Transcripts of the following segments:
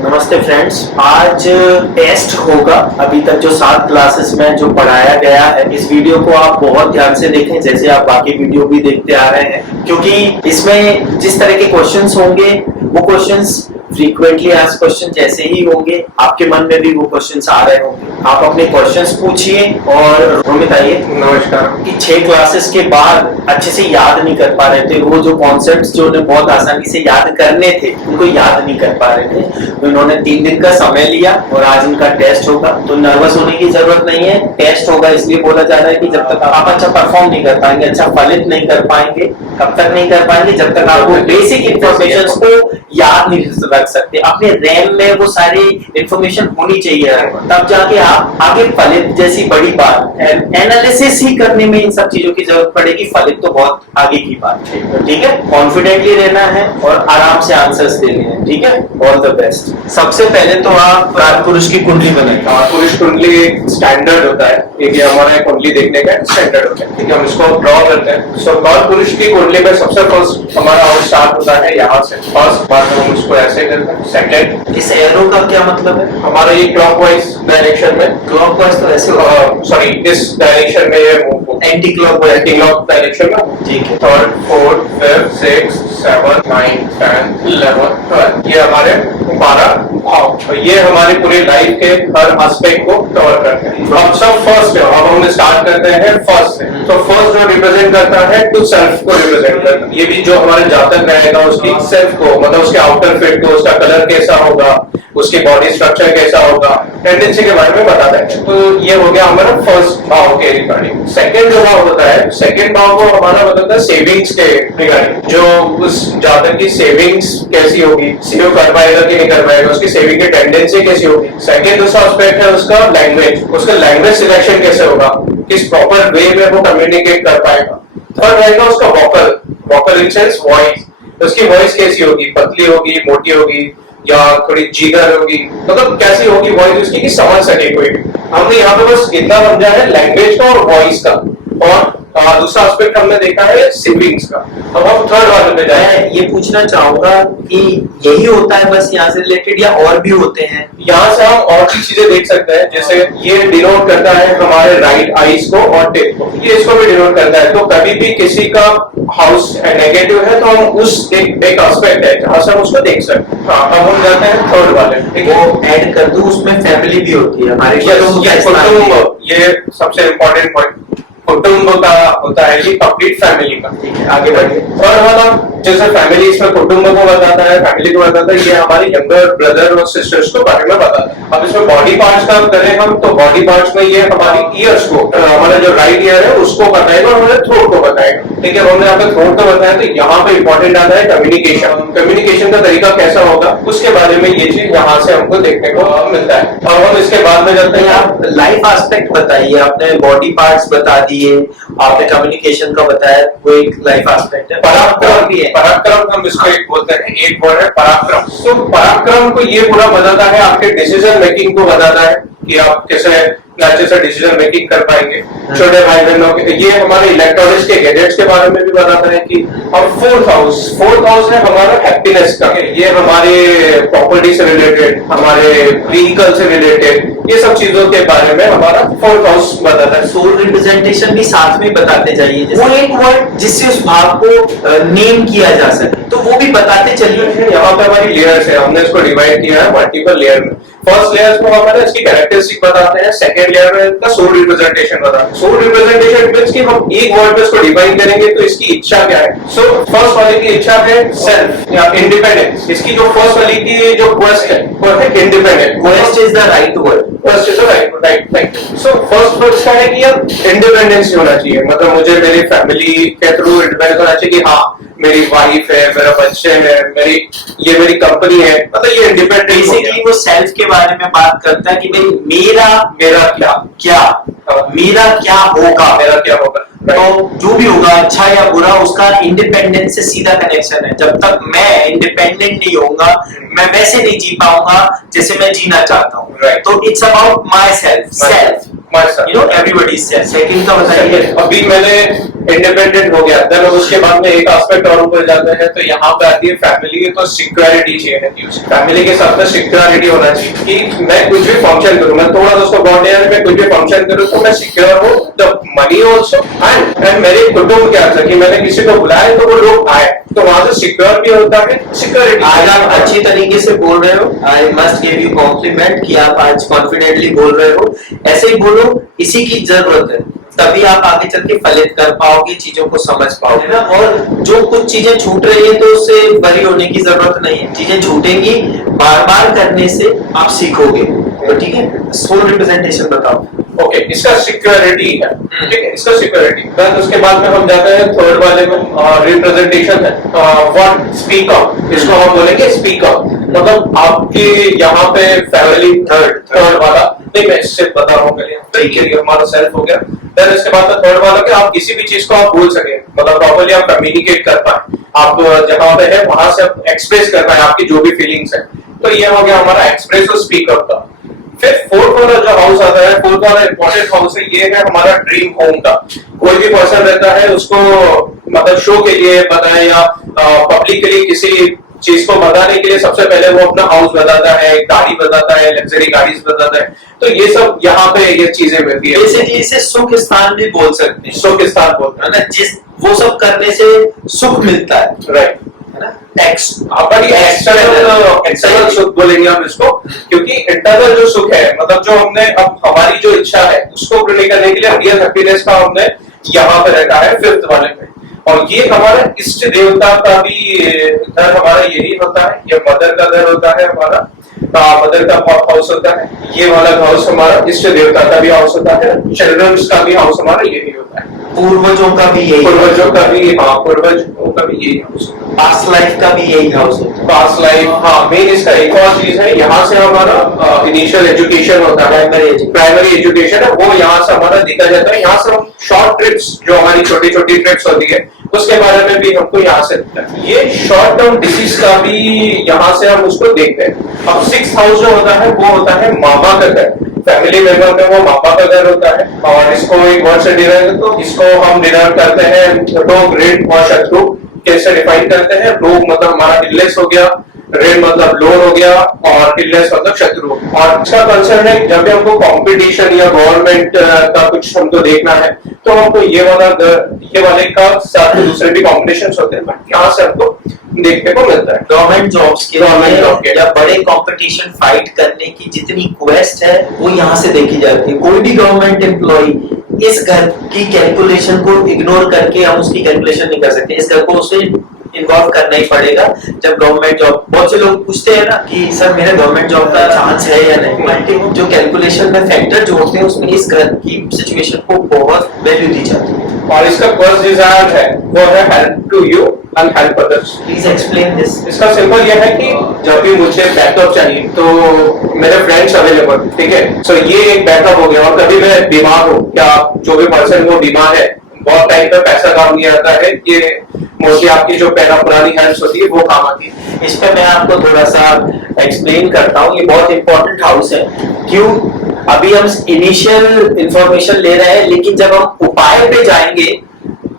नमस्ते फ्रेंड्स। आज टेस्ट होगा। अभी तक जो 7 क्लासेस में जो पढ़ाया गया है, इस वीडियो को आप बहुत ध्यान से देखें, जैसे आप बाकी वीडियो भी देखते आ रहे हैं, क्योंकि इसमें जिस तरह के क्वेश्चंस होंगे वो क्वेश्चंस फ्रीक्वेंटली आस्क्ड क्वेश्चन जैसे ही होंगे, आपके मन में भी वो क्वेश्चंस आ रहे होंगे। आप अपने क्वेश्चंस पूछिए। और रोमित आइए। नमस्कार। कि 6 क्लासेस के बाद अच्छे से याद नहीं कर पा रहे थे, वो जो कॉन्सेप्ट्स जो उन्हें बहुत आसानी से याद करने थे उनको याद नहीं कर पा रहे थे, तो इन्होंने 3 दिन का समय लिया और आज इनका टेस्ट होगा। तो नर्वस होने की जरूरत नहीं है। टेस्ट होगा इसलिए बोला जा रहा है कि जब तक आप अच्छा परफॉर्म नहीं कर पाएंगे, अच्छा फलित नहीं कर पाएंगे, कब तक नहीं कर पाएंगे, जब तक आप वो बेसिक इंफॉर्मेशन को याद नहीं रख सकते। अपने रैम में वो सारी इंफॉर्मेशन होनी चाहिए, तब जाके आप आगे फलित जैसी बड़ी बात, एनालिसिस ही करने में इन सब चीजों की जरूरत पड़ेगी। फलित तो बहुत आगे की बात है। ठीक है, कॉन्फिडेंटली रहना है और आराम से आंसर्स देने हैं। ठीक है, ऑल द बेस्ट। सबसे पहले तो आप कालपुरुष की कुंडली बनाएं। कालपुरुष कुंडली स्टैंडर्ड होता है, ये हमारा कुंडली देखने का स्टैंडर्ड होता है। ठीक है, हम इसको ड्रॉ करते हैं। सो कालपुरुष की कुंडली में सबसे फर्स्ट हमारा स्टार्ट होता है यहाँ से। फर्स्ट बार हम उसको ऐसे करते हैं। सेकंड, इस एरो का क्या मतलब है? हमारा ये क्लॉकवाइज डायरेक्शन में, क्लॉकवाइज तो ऐसे सॉरी इस डायरेक्शन में ये मूव होता है, एंटी क्लॉक डायरेक्शन में। ठीक है। थर्ड, फोर्थ, फिफ्थ, सिक्स, 7, 9, 10, 11, 12, ये हमारे 12 भाव, ये हमारी पूरी लाइफ के हर एस्पेक्ट को कवर करते हैं। अब सब फर्स्ट है, अब हम स्टार्ट करते हैं फर्स्ट से। तो फर्स्ट जो रिप्रेजेंट करता है टू सेल्फ को रिप्रेजेंट करता है। ये भी जो हमारे जातक रहेगा उसकी सेल्फ को, मतलब उसके आउटर फिट को, उसका कलर कैसा होगा, उसकी बॉडी स्ट्रक्चर कैसा होगा, टेंडेंसी के बारे में बताते हैं। तो ये हो गया हमारा फर्स्ट भाव के रिगार्डिंग। सेकंड जो भाव होता है, सेकंड भाव को हमारा बताता है सेविंग्स के रिगार्डिंग, जो उस जातक की सेविंग्स कैसी होगी, सेव कर पाएगा कि नहीं कर पाएगा, उसकी सेविंग की टेंडेंसी कैसी होगी। सेकंड दूसरा एस्पेक्ट है उसका लैंग्वेज, उसका लैंग्वेज सिलेक्शन कैसे होगा, किस प्रॉपर वे में वो कम्युनिकेट कर पाएगा। थर्ड रहेगा उसका वोकल इन सेंस वॉइस, उसकी वॉइस कैसी होगी, पतली होगी, मोटी होगी, या थोड़ी जीगर होगी, मतलब कैसी होगी वॉइस उसकी कि समझ सके कोई भी। हमने यहाँ पे बस इतना समझा है लैंग्वेज का और वॉइस का, और दूसरा एस्पेक्ट हमने देखा है सिबलिंग्स का। अब हम थर्ड वाले पे जाए। ये पूछना चाहूंगा कि यही होता है बस यहाँ से रिलेटेड या और भी होते हैं? यहाँ से हम और भी चीजें देख सकते हैं, जैसे ये डिनोट करता है हमारे राइट आईज को और टेप को, ये इसको भी डिनोट करता है। तो कभी भी किसी का हाउस नेगेटिव है तो हम उस एक एस्पेक्ट है जहाँ से हम उसको देख सकते हैं। हाँ, अब हम जाते हैं थर्ड वाले। ठीक है, वो ऐड कर दूं, उसमें फैमिली भी होती है हमारे। ये सबसे इम्पोर्टेंट पॉइंट कुटुंब का होता है, ये कंप्लीट फैमिली का। ठीक है, आगे बढ़िए। और वाला जैसे फैमिली इसमें कुटुंब को बताता है, फैमिली को बताता है, ये हमारे यंगर ब्रदर और सिस्टर्स को बारे में बताता है। अब इसमें बॉडी पार्ट्स का करें हम, तो बॉडी पार्ट्स में ये हमारी ईयर्स को, हमारा जो राइट ईयर है उसको बताएगा और हमारे थ्रोट को बताएगा। ठीक है, हमने यहाँ पे थ्रोट को बताया, तो यहाँ पे इंपॉर्टेंट आता है कम्युनिकेशन। कम्युनिकेशन का तरीका कैसा होगा उसके बारे में ये चीज यहाँ से हमको देखने को मिलता है। और हम इसके बाद में जाते हैं, आप लाइफ एस्पेक्ट बताइए। आपने बॉडी पार्ट्स बता दिए, आपने कम्युनिकेशन का बताया, वो एक लाइफ एस्पेक्ट है। पराक्रम भी है। पराक्रम हम इसको एक बोलते हैं, एक वर्ड है पराक्रम। तो पराक्रम को ये पूरा बताता है, आपके डिसीजन मेकिंग को बताता है कि आप कैसे अच्छे से डिसीजन मेकिंग कर पाएंगे। छोटे भाई बहनों के, ये हमारे इलेक्ट्रॉनिक्स के गैजेट्स के बारे में भी बताता है कि। और फोर्थ हाउस है हमारा हैप्पीनेस का, ये हमारे प्रॉपर्टी से रिलेटेड, हमारे व्हीकल से रिलेटेड, ये सब चीजों के बारे में हमारा फोर्थ हाउस बताता है। सोल रिप्रेजेंटेशन भी साथ में बताते जाइए, वो एक वर्ड जिससे उस भाव को नेम किया जा सके, तो वो भी बताते चलिए। यहाँ पे हमारी लेयर्स है, हमने इसको डिवाइड किया है मल्टीपल लेयर में। फर्स्ट लेयर में हमारे इसकी कैरेक्टरिस्टिक बताते हैं, सेकंड लेयर में इसका सोल रिप्रेजेंटेशन बताते हैं। सोल रिप्रेजेंटेशन मींस कि हम एक वर्ड में इसको डिफाइन करेंगे तो इसकी इच्छा क्या है। सो फर्स्ट वाले की इच्छा है सेल्फ या इंडिपेंडेंस। इसकी जो फर्स्ट वाली की जो क्वेस्ट है वो है independent. Quest is the right word. Quest is the right. So first word का है कि यार इंडिपेंडेंस होना चाहिए, मतलब मुझे मेरी फैमिली के थ्रू इंडिपेंडेंस होना चाहिए कि हाँ मेरी वाइफ है, मेरा बच्चे है, मेरी कंपनी है, मतलब ये इंडिपेंडेंट। बेसिकली वो सेल्फ के बारे में बात करता है कि भाई मेरा क्या होगा। तो जो भी होगा अच्छा या बुरा, उसका इंडिपेंडेंस से सीधा कनेक्शन है। जब तक मैं इंडिपेंडेंट नहीं होऊंगा, मैं वैसे नहीं जी पाऊंगा जैसे मैं जीना चाहता हूँ। तो it's about my self. myself. You know, everybody is self. Second का बताइए. अभी मैंने इंडिपेंडेंट हो गया, देन उसके बाद में एक एस्पेक्ट और ऊपर जाते हैं तो यहाँ पे आती है फैमिली. तो सिक्योरिटी चाहिए, फैमिली के साथ में सिक्योरिटी होना चाहिए कि मैं कुछ भी फंक्शन करूँ, मैं थोड़ा सा उसको बॉन्ड में कुछ भी फंक्शन करूँ तो मैं सिक्योर हूँ, द मनी ऑल्सो एंड मेरे कुटुंब क्या था कि मैंने किसी को बुलाया तो वो लोग आए, तो वहां से सिक्योर भी होता है. सिक्योरिटी आज आप अच्छी तरीके से बोल रहे हो. I must give you compliment कि आप आज कॉन्फिडेंटली बोल रहे हो. ऐसे ही बोलो, इसी की जरूरत है, तभी आप आगे चल के फलित कर पाओगे, चीजों को समझ पाओगे ना. और जो कुछ चीजें छूट रही है तो उससे वरी होने की जरूरत नहीं है. चीजें छूटेंगी, बार बार करने से आप सीखोगे. तो ठीक है, फुल रिप्रेजेंटेशन बताओ. ओके, इसका सिक्योरिटी है, ठीक है, इसका सिक्योरिटी. देन उसके बाद में हम जाते हैं थर्ड वाले में, रिप्रेजेंटेशन है. व्हाट स्पीक अप, इसको हम बोलेंगे स्पीक अप. मतलब आपके यहाँ पे फैमिली थर्ड वाला नहीं, मैं इससे बता रहा हूँ पहले हमारा सेल्फ हो गया. देन इसके बाद थर्ड वाला कि आप किसी भी चीज को आप बोल सके, मतलब प्रॉपर्ली आप कम्युनिकेट कर पाए, आप जहाँ पे है वहां से आप एक्सप्रेस कर पाए आपकी जो भी फीलिंग्स है. तो ये हो गया हमारा एक्सप्रेस और स्पीक अप का. फिर फोर्थ वाला जो हाउस आता है, फोर्थ वाला इंपॉर्टेंट हाउस है, ये है हमारा ड्रीम होम का. कोई भी पर्सन रहता है उसको मतलब शो के लिए बताए या पब्लिकली किसी चीज को बताने के लिए सबसे पहले वो अपना हाउस बताता है, गाड़ी बताता है, लग्जरी गाड़ी बताता है. तो ये सब यहाँ पे ये चीजें मिलती है. बेसिकली इसे सुख स्थान भी बोल सकते हैं. सुख स्थान बोलते है ना, जिस वो सब करने से सुख मिलता है. राइट, है ना. एक्सटर्नल सुख बोलेंगे हम इसको, क्योंकि इंटरनल जो सुख है, मतलब जो हमने अब हमारी जो इच्छा है उसको पूरी करने के लिए रियल हैप्पीनेस का हमने यहाँ पे रखा है फिफ्थ वाले में. और ये हमारा इष्ट देवता का भी घर हमारा यही होता है. ये मदर का घर होता है हमारा, मदर का हाउस होता है. ये वाला हाउस हमारा इष्ट देवता का भी हाउस होता है. चिल्ड्रंस का भी हाउस हमारा यही होता है. पूर्वजों का भी यही, पूर्वजों का भी, हाँ पूर्वजों का भी यही हाउस. पास्ट लाइफ का भी यही हाउस होता है. पास्ट लाइफ, हाँ. मेन इसका एक और चीज है, यहाँ से हमारा इनिशियल एजुकेशन होता है, प्राइमरी एजुकेशन है, वो यहाँ से हमारा देखा जाता है. यहाँ से हम शॉर्ट ट्रिप्स जो हमारी छोटी छोटी ट्रिप्स होती है उसके बारे में भी हमको यहाँ से दिखता है. ये शॉर्ट टर्म डिसीज का भी यहाँ से हम उसको देखते हैं. अब सिक्स हाउस जो होता है वो होता है मामा का घर. फैमिली मेंबर में वो मामा का घर होता है. और इसको एक वर्ड से डिनर, तो इसको हम डिनर करते हैं रोग, ऋण और शत्रु कैसे डिफाइन करते हैं. रोग मतलब हमारा इलनेस हो गया, ऋण मतलब लोन हो गया, और इलनेस मतलब शत्रु. और इसका कंसर्न है जब भी हमको कंपटीशन या गवर्नमेंट का कुछ हमको देखना है तो हमको ये वाले का साथ में दूसरे भी कॉम्पिटिशन होते हैं, बट यहाँ से हमको देखने को मिलता है. गवर्नमेंट जॉब्स के लिए या बड़े कंपटीशन फाइट करने की जितनी क्वेस्ट है वो यहाँ से देखी जाती है. कोई भी गवर्नमेंट एम्प्लॉय इस घर की कैलकुलेशन को इग्नोर करके हम उसकी कैलकुलेशन नहीं कर सकते. इस घर को उसे इन्वॉल्व करना ही पड़ेगा जब गवर्नमेंट जॉब. बहुत से लोग पूछते हैं ना कि सर मेरा गवर्नमेंट जॉब का चांस है या नहीं. मल्टी जो कैलकुलेशन में फैक्टर जोड़ते हैं उसमें इस घर की सिचुएशन को बहुत वैल्यू दी जाती है. और इसका फर्स्ट डिजायर है वो है help to you and help others. Please explain this. इसका सिंपल यह है कि जब भी मुझे बैकअप चाहिए तो मेरे फ्रेंड्स अवेलेबल, ठीक है. सो ये एक बैकअप हो गया. और कभी मैं बीमार हूँ, क्या जो भी पर्सन वो बीमार है, बहुत टाइम पे पैसा काम नहीं आता है, ये मोस्टली आपकी जो पहला पुरानी हेल्प होती है वो काम आती है. इस पे मैं आपको थोड़ा सा एक्सप्लेन करता हूँ. ये बहुत इंपॉर्टेंट हाउस है. क्यों? अभी हम इनिशियल इंफॉर्मेशन ले रहे हैं, लेकिन जब हम उपाय पे जाएंगे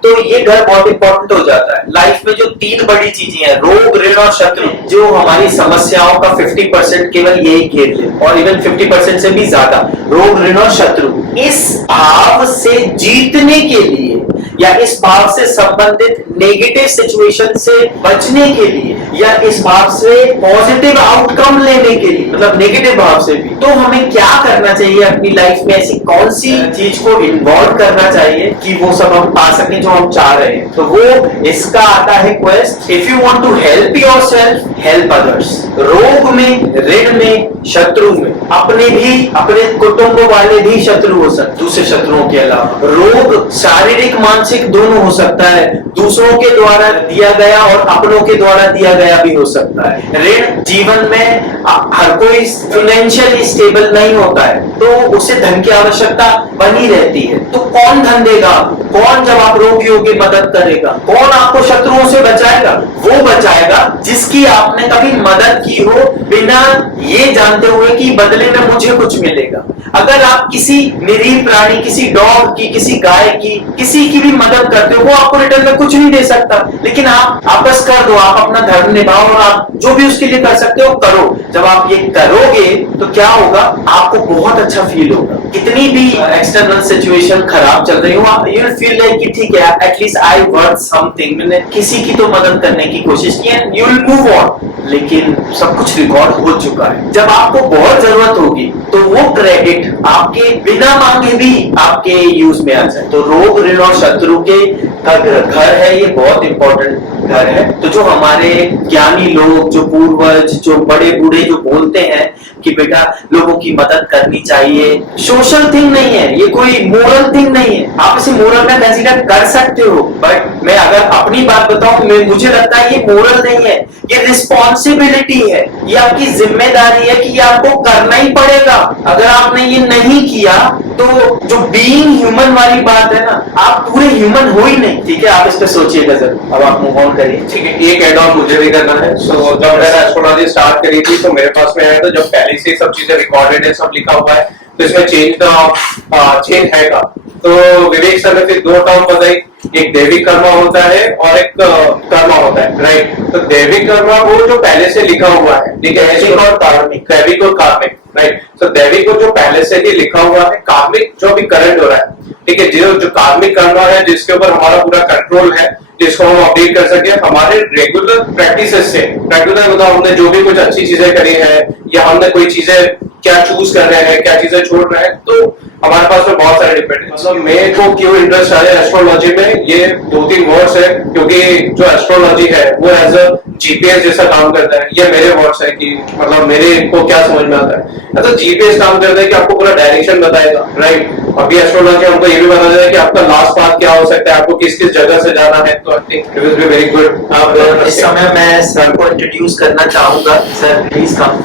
तो ये घर बहुत इंपॉर्टेंट हो जाता है. लाइफ में जो तीन बड़ी चीजें हैं, रोग, ऋण और शत्रु, जो हमारी समस्याओं का 50% केवल यही घेर ले, और इवन 50% से भी ज्यादा. रोग, ऋण और शत्रु, इस भाव से जीतने के लिए या इस भाव से संबंधित नेगेटिव सिचुएशन से बचने के लिए या इस भाव से पॉजिटिव आउटकम लेने के लिए, मतलब नेगेटिव भाव से भी, तो हमें क्या करना चाहिए अपनी लाइफ में? ऐसी कौन सी चीज को इन्वॉल्व करना चाहिए कि वो सब हम पा सके जो हम चाह रहे हैं? तो वो इसका आता है quest. If you want to help yourself, help others. रोग में, ऋण में, शत्रु में, अपने भी, अपने कुटुंब वाले भी शत्रु हो सकते दूसरे शत्रुओं के अलावा. रोग शारीरिक मानसिक दोनों हो सकता है, दूसरों के द्वारा दिया गया और अपनों के द्वारा दिया गया भी हो सकता है। ऋण जीवन में हर कोई फाइनेंशियली स्टेबल नहीं होता है, तो उसे धन की आवश्यकता बनी रहती है। तो कौन धन देगा, कौन जब आप रोगी होगी मदद करेगा, कौन आपको शत्रुओं से बचाएगा? वो बचाएगा जिसकी आपने कभी मदद की हो बिना ये जानते हुए कि बदले में मुझे कुछ मिलेगा। अगर आप किसी निरीह प्राणी, किसी डॉग की, किसी गाय की, किसी की भी मदद करते हो, वो आपको रिटर्न में कुछ नहीं दे सकता, लेकिन आप आपस कर दो, आप अपना धर्म निभाओ और आप जो भी उसके लिए कर सकते हो करो। जब आप ये करोगे तो क्या होगा, आपको बहुत अच्छा फील होगा। कितनी भी एक्सटर्नल सिचुएशन खराब चल रही हो, यू विल फील लाइक कि ठीक है, एटलीस्ट आई वर्थ समथिंग, मैंने किसी की तो मदद करने की कोशिश की है, यू विल मूव ऑन। लेकिन सब कुछ रिकॉर्ड हो चुका है। जब आपको बहुत जरूरत होगी तो वो क्रेडिट आपके बिना मांगे भी आपके यूज में आ जाए। तो रोग, ऋण और शत्रु के घर है, ये बहुत इंपॉर्टेंट घर है। तो जो हमारे ज्ञानी लोग, जो पूर्वज, जो बड़े बूढ़े जो बोलते हैं कि बेटा लोगों की मदद करनी चाहिए, सोशल थिंग नहीं है, ये कोई मोरल थिंग नहीं है। आप इसे मोरल में कंसीडर कर सकते हो, बट मैं अगर अपनी बात बताऊं, मुझे लगता है ये मोरल नहीं है, ये रिस्पॉन्सिबिलिटी है, ये आपकी जिम्मेदारी है कि ये आपको करना ही पड़ेगा। अगर आपने ये नहीं किया तो जो बीइंग ह्यूमन वाली बात है ना, आप पूरे ह्यूमन हो ही नहीं। ठीक है, आप इस पे सोचिएगा जरूर। अब आप मूव ऑन करिए। ठीक है, एक एड ऑन मुझे भी करना है। सो जब मैंने एस्ट्रोलॉजी स्टार्ट करी थी तो मेरे पास में आया था, जब पहले से सब चीजें रिकॉर्डेड है, सब लिखा हुआ है, तो इसमें चेंज है का। तो विवेक सर ने फिर दो टर्म बताई, एक दैविक कर्मा होता है और एक कर्मा होता है, राइट। तो दैविक कर्मा वो जो पहले से लिखा हुआ है, ठीक है, और कार्मिक, दैविक और कार्मिक, राइट। तो दैविक को जो पहले से ही लिखा हुआ है, कार्मिक जो भी करंट हो रहा है, ठीक है, जो कार्मिक कर्मा है, जिसके ऊपर हमारा पूरा कंट्रोल है, जिसको हम अपडेट कर सके हमारे रेगुलर प्रैक्टिसेस से। रेगुलर मतलब हमने जो भी कुछ अच्छी चीजें करी है, या हमने कोई चीजें क्या चूज कर रहे हैं, क्या चीजें छोड़ रहे हैं, तो हमारे पास में बहुत सारे डिपेंडेंस। मतलब मेरे को क्यों इंटरेस्ट आया एस्ट्रोलॉजी में, ये 2-3 वर्ड्स है, क्योंकि जो एस्ट्रोलॉजी है वो एज अ जीपीएस जैसा काम करता है। ये मेरे वर्ड्स है कि मतलब मेरे को क्या समझ में आता है, तो जीपीएस काम करता है कि आपको पूरा डायरेक्शन बताएगा, राइट। अभी एस्ट्रोलॉजी हमको ये भी बता देता है कि आपका लास्ट पाथ क्या हो सकता है, आपको किस किस जगह से जाना है। तो I think it will be very good. अब इस समय मैं सर को इंट्रोड्यूस करना चाहूंगा। Sir please come.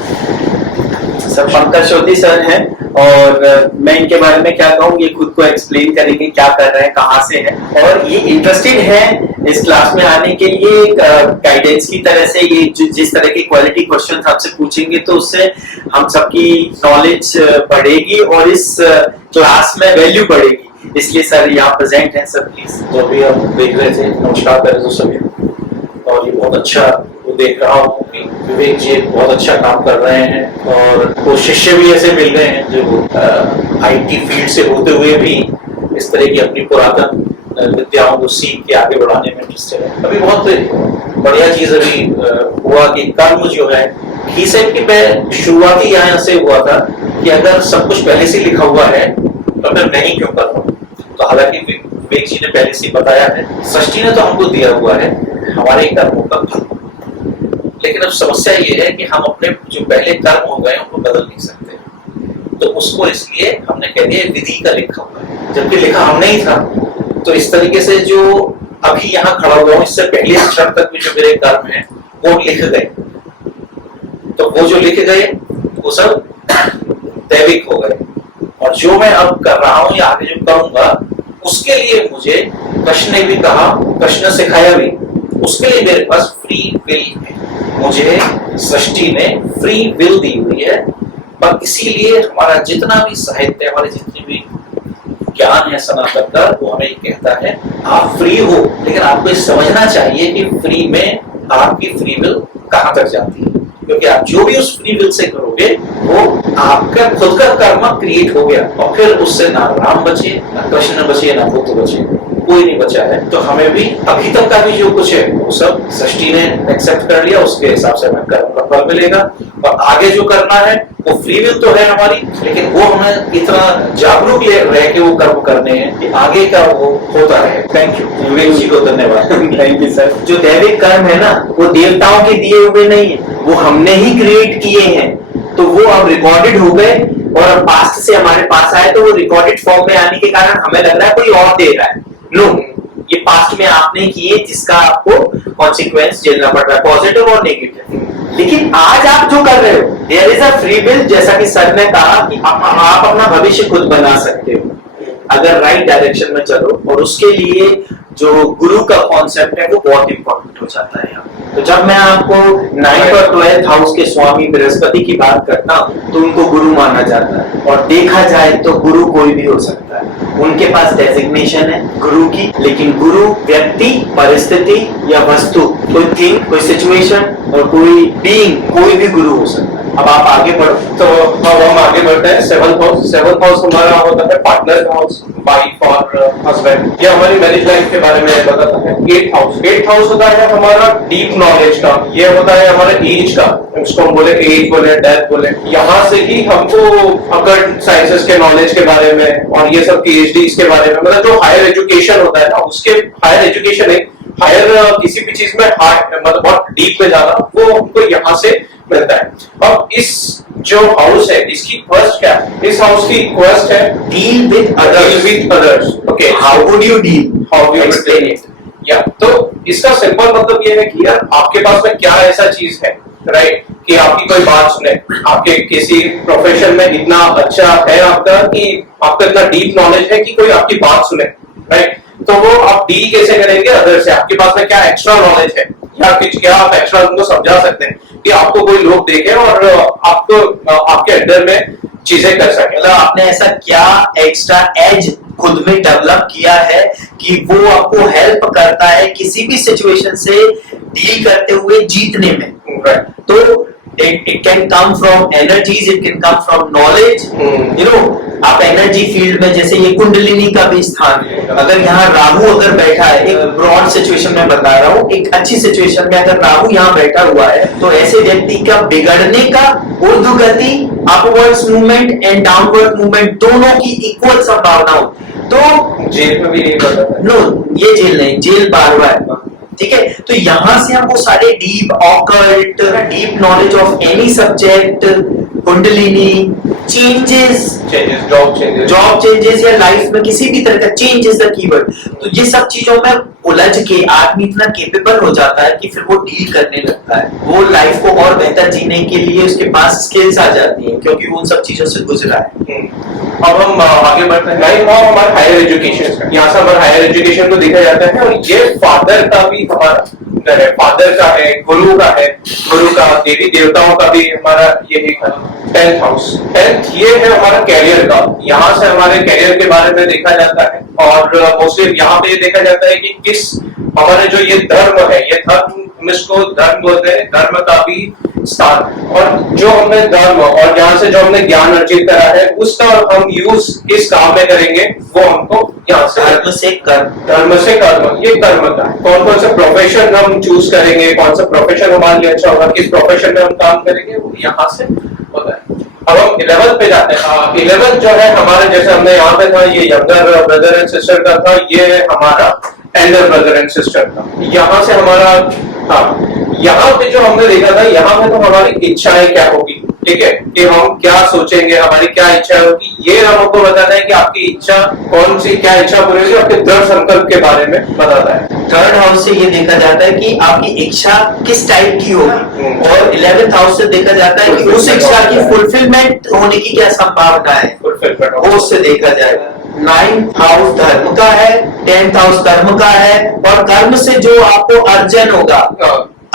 Sir Pankaj Shoghi sir हैं, और मैं इनके बारे में क्या कहूँ, ये खुद को एक्सप्लेन करेंगे, क्या कर रहे हैं, कहाँ से हैं, और ये इंटरेस्टेड हैं इस क्लास में आने के लिए। गाइडेंस की तरह से ये जिस तरह के क्वालिटी क्वेश्चन आपसे पूछेंगे तो उससे हम सबकी नॉलेज बढ़ेगी और इस क्लास में वैल्यू बढ़ेगी। इसलिए सर यहाँ प्रेजेंट हैं। Sir please. तो अभी हम देख रहे थे, नमस्कार करें तो सभी, और ये बहुत अच्छा देख रहा हूँ कि विवेक जी एक बहुत अच्छा काम कर रहे हैं, और कुछ शिष्य भी ऐसे मिल रहे हैं जो आईटी फील्ड से होते हुए भी इस तरह की अपनी पुरातन विद्याओं को सीख के आगे बढ़ाने में इंटरेस्टेड है। अभी बहुत बढ़िया चीज अभी हुआ कि कर्म जो है, ही सेड कि मैं शुरुआती यहाँ से हुआ था कि अगर सब कुछ पहले से लिखा हुआ है तो मैं नहीं क्यों कर रहा हूँ। तो हालांकि विवेक जी ने पहले से बताया है, सृष्टि ने तो हमको दिया हुआ है हमारे कर्मों का फल, लेकिन अब समस्या ये है कि हम अपने जो पहले कर्म हो गए उनको बदल नहीं सकते। तो उसको इसलिए हमने कह दिया विधि का लिखा हुआ है, जबकि लिखा हमने ही था। तो इस तरीके से जो अभी यहाँ खड़ा हुआ हूँ, इससे पहले क्षण तक भी जो मेरे कर्म है वो लिख गए। तो वो जो लिख गए वो सब दैविक हो गए, और जो मैं अब कर रहा हूँ या आगे जो करूंगा उसके लिए मुझे कृष्ण ने भी कहा, कृष्ण ने सिखाया भी, उसके लिए मेरे पास फ्री विल है। मुझे सृष्टि ने फ्री विल दी हुई है, पर इसीलिए हमारा जितना भी साहित्य, हमारे जितने भी ज्ञान है सनातन का, वो हमें कहता है आप फ्री हो, लेकिन आपको समझना चाहिए कि फ्री में आपकी फ्री विल कहां तक जाती है। क्योंकि आप जो भी उस फ्री विल से करोगे वो आपका खुद का कर्म क्रिएट हो गया, और फिर उससे ना राम बचे, ना कृष्ण बचे, ना बुद्ध बचे, कोई नहीं बचा है। तो हमें भी अभी तक का भी जो कुछ है वो सब सृष्टि ने एक्सेप्ट कर लिया, उसके हिसाब से हमें कर्म का फल मिलेगा। और आगे जो करना है वो फ्री विल तो है हमारी, लेकिन वो हमें इतना जागरूक रह के वो कर्म करने हैं कि आगे का वो होता है। थैंक यू विवेक जी को धन्यवाद। Thank you sir. जो दैविक कर्म है ना, वो देवताओं के दिए हुए नहीं है, वो हमने ही क्रिएट किए हैं। तो वो अब रिकॉर्डेड हो गए और अब पास्ट से हमारे पास आए, तो वो रिकॉर्डेड फॉर्म में आने के कारण हमें लग रहा है कोई और दे रहा है। नो, पास्ट में आपने किए जिसका आपको कॉन्सिक्वेंस झेलना पड़ रहा है, पॉजिटिव और नेगेटिव। लेकिन आज आप जो कर रहे हो, there is a free will, जैसा कि सर ने कहा कि आप अपना भविष्य खुद बना सकते हो अगर राइट डायरेक्शन में चलो, और उसके लिए जो गुरु का कॉन्सेप्ट है वो बहुत इंपॉर्टेंट हो जाता है यहाँ। तो जब मैं आपको 9th और 12th हाउस के स्वामी बृहस्पति की बात करता हूँ तो उनको गुरु माना जाता है, और देखा जाए तो गुरु कोई भी हो सकता है, उनके पास डेजिग्नेशन है गुरु की, लेकिन गुरु व्यक्ति, परिस्थिति या वस्तु, कोई थिंग, कोई सिचुएशन और कोई बीइंग, कोई भी गुरु हो सकता है। अब आप आगे बढ़ो। तो अब हम आगे बढ़ते हैं 7th हाउस। 7th हाउस हमारा होता है पार्टनर हाउस, वाइफ और हस्बैंड, ये हमारी मैरिज लाइफ के बारे में बताता है। 8th हाउस, 8th हाउस होता है हमारा डीप नॉलेज का, ये होता है हमारे एज का, इसको हम बोले एज बोले, डेथ बोले, यहाँ से ही हमको अकल्ट साइंसेस के नॉलेज के बारे में और ये सब PhDs के बारे में, मतलब जो हायर एजुकेशन होता है ना, उसके हायर एजुकेशन है, हायर किसी भी चीज में मतलब बहुत डीप में जाना, वो हमको यहाँ से मिलता है। अब इस जो हाउस है इसकी क्वेस्ट क्या है? इस हाउस की क्वेस्ट है deal with others. Okay, how would you deal, how you explain it. या तो इसका सिंपल मतलब ये है कि यार आपके पास में क्या ऐसा चीज है, राइट, कि आपकी कोई बात सुने, आपके किसी प्रोफेशन में इतना अच्छा है आपका कि आपका इतना डीप नॉलेज है कि कोई आपकी बात सुने, राइट, तो वो आप डील कैसे करेंगे अदर से? आपके पास में क्या एक्स्ट्रा नॉलेज है या क्या आप एक्स्ट्रा उनको समझा सकते हैं कि आपको कोई लोग देखे और आपको आपके अंडर में चीजें कर सके। मतलब आपने ऐसा क्या एक्स्ट्रा एज खुद में डेवलप किया है कि वो आपको हेल्प करता है किसी भी सिचुएशन से डील करते हुए जीतने में। तो it can come from energies, it can come from knowledge, you know, आप एनर्जी फील्ड में, जैसे ये कुंडलिनी का भी स्थान है, अगर यहाँ राहु अगर बैठा है, एक ब्रॉड सिचुएशन में बता रहा हूँ, एक अच्छी सिचुएशन में अगर राहु यहाँ बैठा हुआ है तो ऐसे व्यक्ति का बिगड़ने का ऊर्ध्व गति, upwards movement and downward movement दोनों की इक्वल संभावना होती है। तो जेल में भी नहीं पता, नो, ये जेल नहीं, जेल बार है, ठीक है। तो यहां से हम वो सारे deep occult, deep knowledge of any subject, kundalini, changes, job changes या लाइफ में किसी भी तरह का चेंज इज द कीवर्ड। तो ये सब चीजों में उलझ के आदमी इतना केपेबल हो जाता है कि फिर वो डील करने लगता है, वो लाइफ को और बेहतर जीने के लिए उसके पास स्किल्स आ जाती हैं क्योंकि वो उन सब चीजों से गुजरा है। अब हम आगे बढ़ते हैं। नाइन हाउस हमारे हायर एजुकेशन, यहाँ से हमारे हायर एजुकेशन को देखा जाता है, और ये फादर का भी हमारा घर है, फादर का है, गुरु का है, गुरु का, देवी देवताओं का भी हमारा ये एक है। 10th हाउस, 10th ये है हमारा कैरियर का, यहाँ से हमारे कैरियर के बारे में देखा जाता है, और मोस्टली यहाँ पे ये देखा जाता है कि किस हमारे जो ये धर्म है, ये धर्म, हम इसको धर्म बोलते हैं, धर्म का भी स्थान, और जो हमने धर्म और यहाँ से जो हमने ज्ञान अर्जित करा है उसका हम यूज किस काम में करेंगे, वो हमको यहाँ से धर्म से कर्म, ये कर्म का कौन कौन से प्रोफेशन हम चूज करेंगे, कौन सा प्रोफेशन हमारे लिए अच्छा होगा, किस प्रोफेशन में हम काम करेंगे, वो यहाँ से होता है। अब हम 11th पे जाते हैं। 11th जो है हमारे, जैसे हमने यहाँ पे था, ये यंगर ब्रदर एंड सिस्टर का था, ये है हमारा एल्डर ब्रदर एंड सिस्टर का। यहाँ से हमारा, हाँ, यहाँ पे जो हमने देखा था, यहाँ पे तो हमारी इच्छाएं क्या होगी, ठीक है, कि हम क्या सोचेंगे, हमारी क्या इच्छा होगी, ये हमको बताता है कि आपकी इच्छा कौन सी, क्या इच्छा पूरी होगी, आपके दृढ़ संकल्प के बारे में बताता है। 3rd हाउस से ये देखा जाता है कि आपकी इच्छा किस टाइप की होगी, और 11th हाउस से देखा जाता है कि उस इच्छा की फुलफिलमेंट होने की क्या संभावना है, वो उससे देखा जाएगा। 9th हाउस धर्म का है, 10th हाउस कर्म का है, और कर्म से जो आपको अर्जन होगा,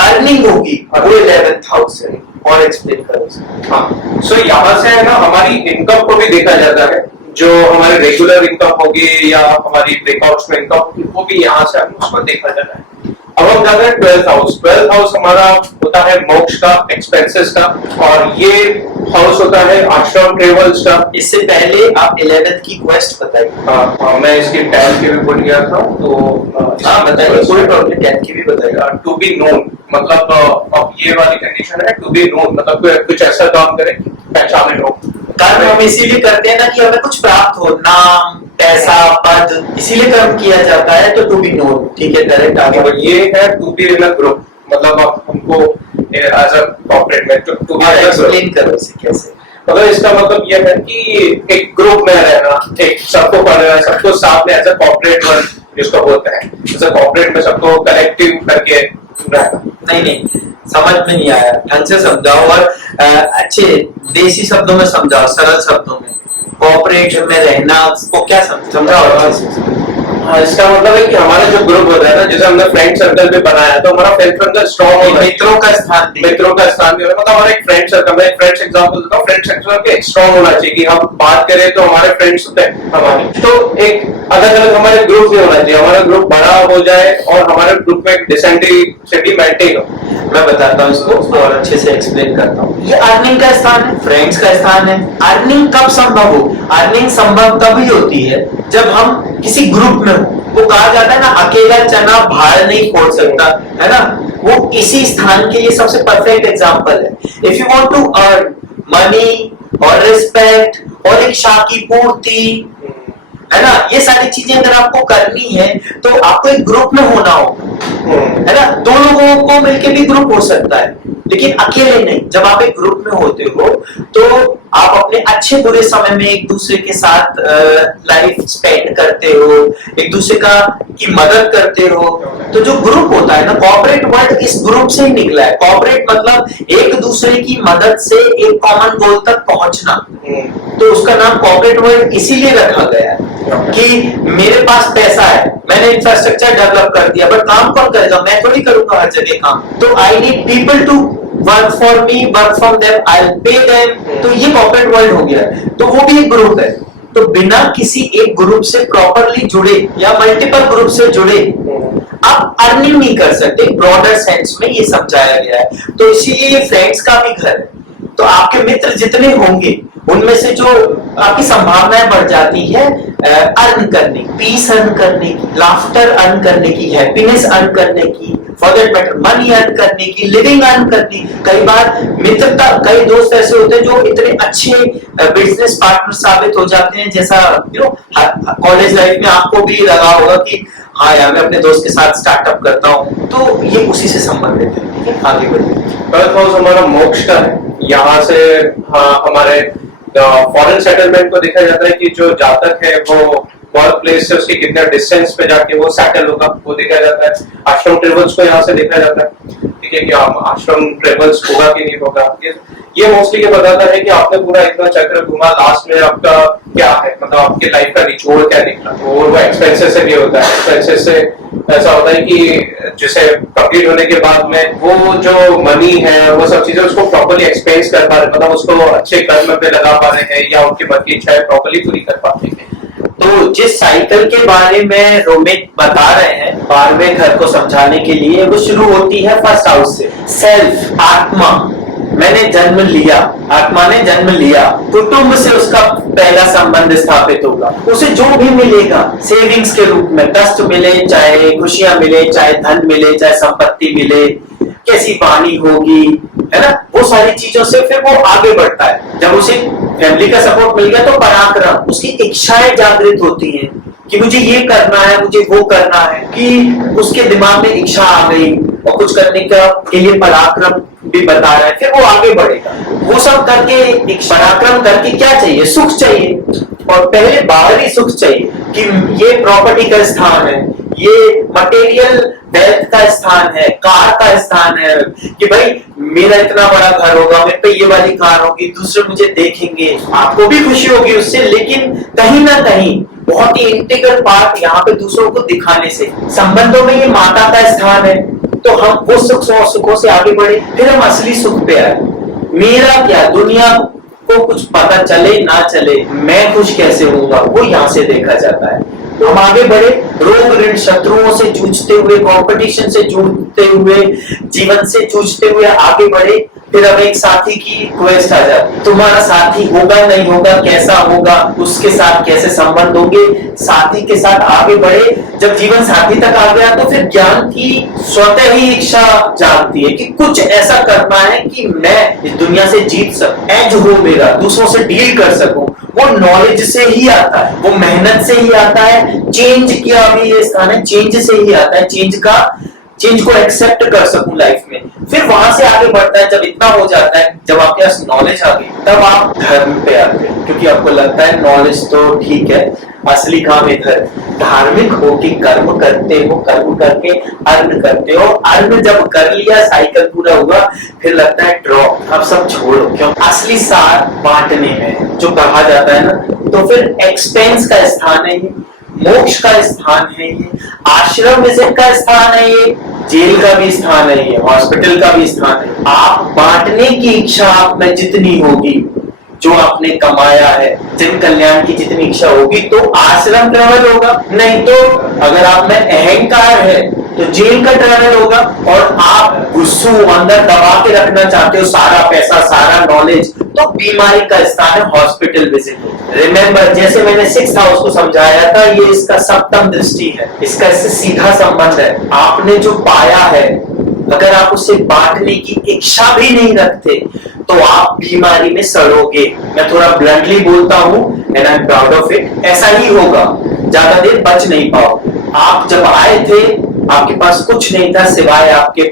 अर्निंग होगी, वो 11th हाउस है। और एक्सप्लेन करो। हाँ, सो यहाँ से है ना हमारी इनकम को भी देखा जाता है, जो हमारे रेगुलर इनकम होगी या हमारी ब्रेकआउट्स में इनकम होगी, वो भी यहाँ से हम उसको देखा जाता है। अब हम जाते हैं 12th हाउस। 12th हाउस हमारा होता है मोक्ष का, एक्सपेंसेस का, और ये हाउस होता है आश्रम ट्रेवल्स का। इससे पहले आप 11th की क्वेस्ट बताइए। हाँ, मैं इसकी 10th की भी भूल गया था, तो हाँ बताइए, कोई प्रॉब्लम, 10th की भी बताइएगा। टू बी नोन, मतलब अब ये वाली कंडीशन है, टू बी नोन मतलब कुछ ऐसा काम करे पहचाने लोग। कर्म हम इसीलिए करते हैं ना कि हमें कुछ प्राप्त हो, नाम, पैसा, पद, इसीलिए कर्म किया जाता है। तो टू बी नोन, ठीक है, करेक्ट। आगे ये है to be in a group, मतलब आप हमको एज अ कॉर्पोरेट में टू बी एक्सप्लेन करो इसे कैसे। मतलब इसका मतलब ये है कि एक ग्रुप में रहना, एक सबको पढ़ना, सबको साथ में एज अ कॉर्पोरेट वर्क जिसको बोलते हैं, जैसे कॉर्पोरेट में सबको कलेक्टिव करके रहना। नहीं, समझ में नहीं आया, ढंग से समझाओ और अच्छे देसी शब्दों में समझाओ, सरल शब्दों में। कोऑपरेट में रहना को क्या समझाओ अच्छे से। इसका मतलब है कि हमारा जो ग्रुप होता है ना, जैसे हमने फ्रेंड सर्कल भी बनाया, तो हमारा फ्रेंड सर्कल स्ट्रॉन्ग होगा, मित्रों का स्थान भी मतलब हमारा एक फ्रेंड सर्कल, मैं फ्रेंड्स एग्जांपल देता हूँ, फ्रेंड सर्कल एक स्ट्रॉन्ग होना चाहिए कि हम बात करें तो हमारे फ्रेंड्स होते हैं हमारे, तो एक अलग अलग हमारे ग्रुप भी होना चाहिए, हमारा ग्रुप बड़ा हो जाए और हमारे ग्रुप में डिसेंट्रिसिटी मेंटेन हो। मैं बताता हूँ इसको और अच्छे से एक्सप्लेन करता हूँ। ये अर्निंग का स्थान है, फ्रेंड्स का स्थान है। अर्निंग कब संभव हो? अर्निंग संभव तभी होती है जब हम किसी ग्रुप में हो। वो कहा जाता है ना, अकेला चना भाड़ नहीं फोड़ सकता, है ना। वो इसी स्थान के लिए सबसे परफेक्ट एग्जांपल है। If you want to earn money और रिस्पेक्ट और इच्छा की पूर्ति, है ना, ये सारी चीजें अगर आपको करनी है तो आपको एक ग्रुप में होना होगा, है ना। दो लोगों को मिलके भी ग्रुप हो सकता है, लेकिन अकेले नहीं। जब आप एक ग्रुप में होते हो तो आप अपने अच्छे बुरे समय में एक दूसरे के साथ लाइफ स्पेंड करते हो, एक दूसरे की मदद करते हो। तो जो ग्रुप होता है ना, कॉर्पोरेट वर्ल्ड इस ग्रुप से ही निकला है। कॉर्पोरेट मतलब एक दूसरे की मदद से एक कॉमन गोल तक पहुंचना। तो उसका नाम कॉर्पोरेट वर्ल्ड इसीलिए रखा गया है कि मेरे पास पैसा है, मैंने इंफ्रास्ट्रक्चर डेवलप कर दिया, बट काम कौन करेगा? मैं थोड़ी करूंगा हर जगह काम। तो I need people to work for me, work from them, I will pay them. तो ये कॉर्पोरेट वर्ल्ड हो गया। तो वो भी एक ग्रुप है। तो बिना किसी एक ग्रुप से प्रॉपरली जुड़े या मल्टीपल ग्रुप से जुड़े आप अर्निंग नहीं कर सकते। ब्रॉडर सेंस में ये समझाया गया है। तो इसीलिए ये फ्रेंड्स का भी घर है। तो आपके मित्र जितने होंगे उनमें से जो आपकी संभावनाएं बढ़ जाती है अर्न करने की, पीस अर्न करने की, लाफ्टर अर्न करने की, हैप्पीनेस अर्न करने की, for that matter money earn करने की, लिविंग अर्न करने की। कई बार मित्रता, कई दोस्त ऐसे होते हैं जो इतने अच्छे बिजनेस पार्टनर साबित हो जाते हैं, जैसा कॉलेज लाइफ में आपको भी लगा होगा कि हाँ यार, मैं अपने दोस्त के साथ स्टार्टअप करता हूँ। तो ये उसी से संबंधित है। आगे बढ़िए। हमारा मोक्ष का है, यहाँ से हमारे फॉरेन सेटलमेंट को देखा जाता है कि जो जातक है वो वर्क प्लेस से उसके कितने डिस्टेंस पे जाके वो सेटल होगा, वो देखा जाता है। आश्रम ट्रेवल्स को यहाँ से देखा जाता है, ठीक है, कि आश्रम ट्रेवल्स होगा कि नहीं होगा। ये मोस्टली ये बताता है कि आपने पूरा इतना चक्र घुमा, लास्ट में आपका क्या है, मतलब आपके लाइफ का निचोड़ क्या निकला। और वो एक्सपेंसेस से भी होता है। एक्सपेंसेस से ऐसा होता है कि जिसे कंप्लीट होने के बाद में वो जो मनी है वो सब चीजें उसको प्रॉपर्ली एक्सपेंस कर पा रहे, मतलब उसको अच्छे कर्म पे लगा पा रहे हैं या उनकी मन की इच्छाएं प्रॉपर्ली पूरी कर पाते हैं। तो जिस साइकिल के बारे में रोमित बता रहे हैं 12वें घर को समझाने के लिए, वो शुरू होती है फर्स्ट हाउस से। सेल्फ, आत्मा, मैंने जन्म लिया, आत्मा ने जन्म लिया, कुटुंब से उसका पहला संबंध स्थापित होगा। उसे जो भी मिलेगा सेविंग्स के रूप में, कष्ट मिले, चाहे खुशियां मिले, चाहे धन मिले, चाहे संपत्ति मिले, कैसी वाणी होगी, है ना, वो सारी चीजों से फिर वो आगे बढ़ता है। जब उसे फैमिली का सपोर्ट मिल गया तो पराक्रम, उसकी इच्छाएं जागृत होती हैं कि मुझे ये करना है, मुझे वो करना है, कि उसके दिमाग में इच्छा आ गई और कुछ करने का के लिए पराक्रम भी बता रहा है। फिर वो आगे बढ़ेगा। वो सब करके, पराक्रम करके क्या चाहिए? सुख चाहिए। और पहले बाहरी सुख चाहिए कि ये प्रॉपर्टी का स्थान है, ये मटेरियल वेल्थ का स्थान है, कार का स्थान है, कि भाई मेरा इतना बड़ा घर होगा, मेरे पे ये वाली कार होगी, दूसरे मुझे देखेंगे, आपको भी खुशी होगी उससे। लेकिन कहीं ना कहीं बहुत ही इंटीग्रल पार्ट यहाँ पे दूसरों को दिखाने से, संबंधों में ये माता का स्थान है। तो हम वो सुखों से आगे बढ़े, फिर हम असली सुख पे आए। मेरा क्या, दुनिया को कुछ पता चले ना चले, मैं खुश कैसे होऊंगा, वो यहाँ से देखा जाता है। हम आगे बढ़े, रोग ऋण शत्रुओं से जूझते हुए, कंपटीशन से जूझते हुए, जीवन से जूझते हुए आगे बढ़े। फिर अब एक साथी की क्वेस्ट आ जाती, तुम्हारा साथी होगा नहीं होगा, कैसा होगा, उसके साथ कैसे संबंध होंगे, साथी के साथ आगे बढ़े। जब जीवन साथी तक आ गया तो फिर ज्ञान की स्वतः ही इच्छा जागती है कि कुछ ऐसा करना है कि मैं इस दुनिया से जीत सकूं, एज हो मेरा, दूसरों से डील कर सकूं। वो नॉलेज से ही आता है, वो मेहनत से ही आता है, चेंज किया अभी ये स्थान है, चेंज से ही आता है, चेंज को एक्सेप्ट कर सकूं लाइफ में। फिर वहां से आगे बढ़ता है। जब इतना हो जाता है, जब आपके पास नॉलेज आ गई, तब आप धर्म पे आते हैं, क्योंकि आपको लगता है नॉलेज तो ठीक है, असली काम इधर धार्मिक हो कि कर्म करते हो, कर्म करके अर्न करते हो, अर्न जब कर लिया साइकिल पूरा हुआ, फिर लगता है ड्रॉप, अब सब छोड़ो। क्यों? असली सार बांटने में जो कहा जाता है ना, तो फिर एक्सपेंस का स्थान है ये, मोक्ष का स्थान है ये, आश्रम विजिट का स्थान है ये, जेल का भी स्थान है ये, हॉस्पिटल का भी स्थान है। आप बांटने की इच्छा आप में जितनी होगी, जो आपने कमाया है, जन कल्याण की जितनी इच्छा होगी, तो आश्रम ट्रैवल होगा। नहीं तो अगर आप में अहंकार है तो जेल का ट्रैवल होगा। और आप गुस्सू अंदर दबा के रखना चाहते हो सारा पैसा, सारा नॉलेज, तो बीमारी का स्थान है हॉस्पिटल विजिट। रिमेंबर, जैसे मैंने 6th हाउस को समझाया था, ये इसका सप्तम दृष्टि है, इसका इससे सीधा संबंध है। आपने जो पाया है, अगर आप उसे बांटने की इच्छा भी नहीं रखते, तो आप बीमारी में सड़ोगे। मैं थोड़ा ब्लंटली बोलता हूं, and I am proud of it, ऐसा ही होगा, ज्यादा देर बच नहीं पाओ। आप जब आए थे, आपके पास कुछ नहीं था सिवाय आपके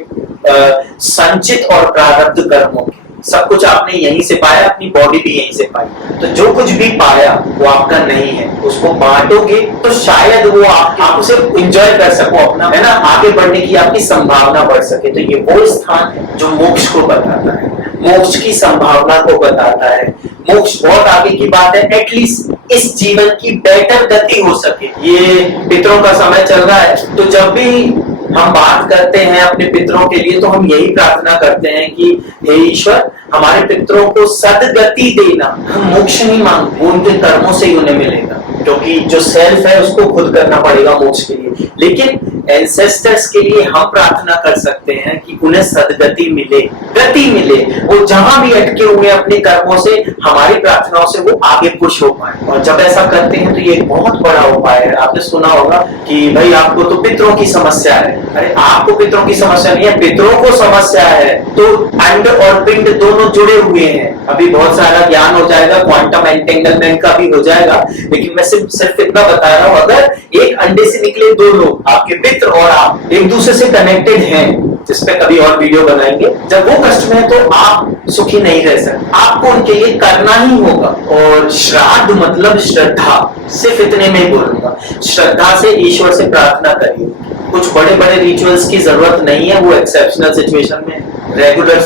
संचित और प्रारब्ध कर्मों के। सब कुछ आपने यहीं से पाया, अपनी बॉडी भी यहीं से पाई। तो जो कुछ भी पाया वो आपका नहीं है, उसको बांटोगे तो शायद वो आप उसे एंजॉय कर सको अपना, है ना, आगे बढ़ने की आपकी संभावना बढ़ सके। तो ये वो स्थान है जो मोक्ष को बताता है, मोक्ष की संभावना को बताता है। मोक्ष बहुत आगे की बात है, एटलीस्ट इस जीवन की बेटर गति हो सके। ये पितरों का समय चल रहा है, तो जब भी हम बात करते हैं अपने पितरों के लिए, तो हम यही प्रार्थना करते हैं कि हे ईश्वर, हमारे पितरों को सदगति देना। हम मोक्ष नहीं मांगते, उनके कर्मों से ही उन्हें मिलेगा, क्योंकि जो सेल्फ है उसको खुद करना पड़ेगा मोक्ष के लिए। लेकिन एंसेस्टर्स के लिए हम प्रार्थना कर सकते हैं कि उन्हें सदगति मिले, गति मिले। वो जहां भी अटके हुए अपने कर्मों से, हमारी प्रार्थनाओं से वो आगे पुश हो पाए। और जब ऐसा करते हैं तो ये एक बहुत बड़ा उपाय है। आपने सुना होगा कि भाई आपको तो पितरों की समस्या है। अरे आपको पितरों की समस्या नहीं है, पितरों को समस्या है। तो अंड और पिंड दोनों जुड़े हुए हैं। अभी बहुत सारा ज्ञान हो जाएगा, क्वांटम एंटेंगलमेंट का भी हो जाएगा, लेकिन मैं सिर्फ इतना बता रहा हूं, अगर एक अंडे से निकले दो लोग, आपके पितर और आप एक दूसरे से कनेक्टेड हैं, जिस पे कभी और वीडियो बनाएंगे, जब वो कष्ट में है तो आप सुखी नहीं रह सकते, आपको उनके लिए करना ही होगा। और श्राद्ध मतलब श्रद्धा, सिर्फ इतने में ही बोलूंगा, श्रद्धा से ईश्वर से प्रार्थना करिए। कुछ बड़े बड़े रिचुअल्स की जरूरत नहीं है, वो एक्सेप्शनल सिचुएशन में रेगुलर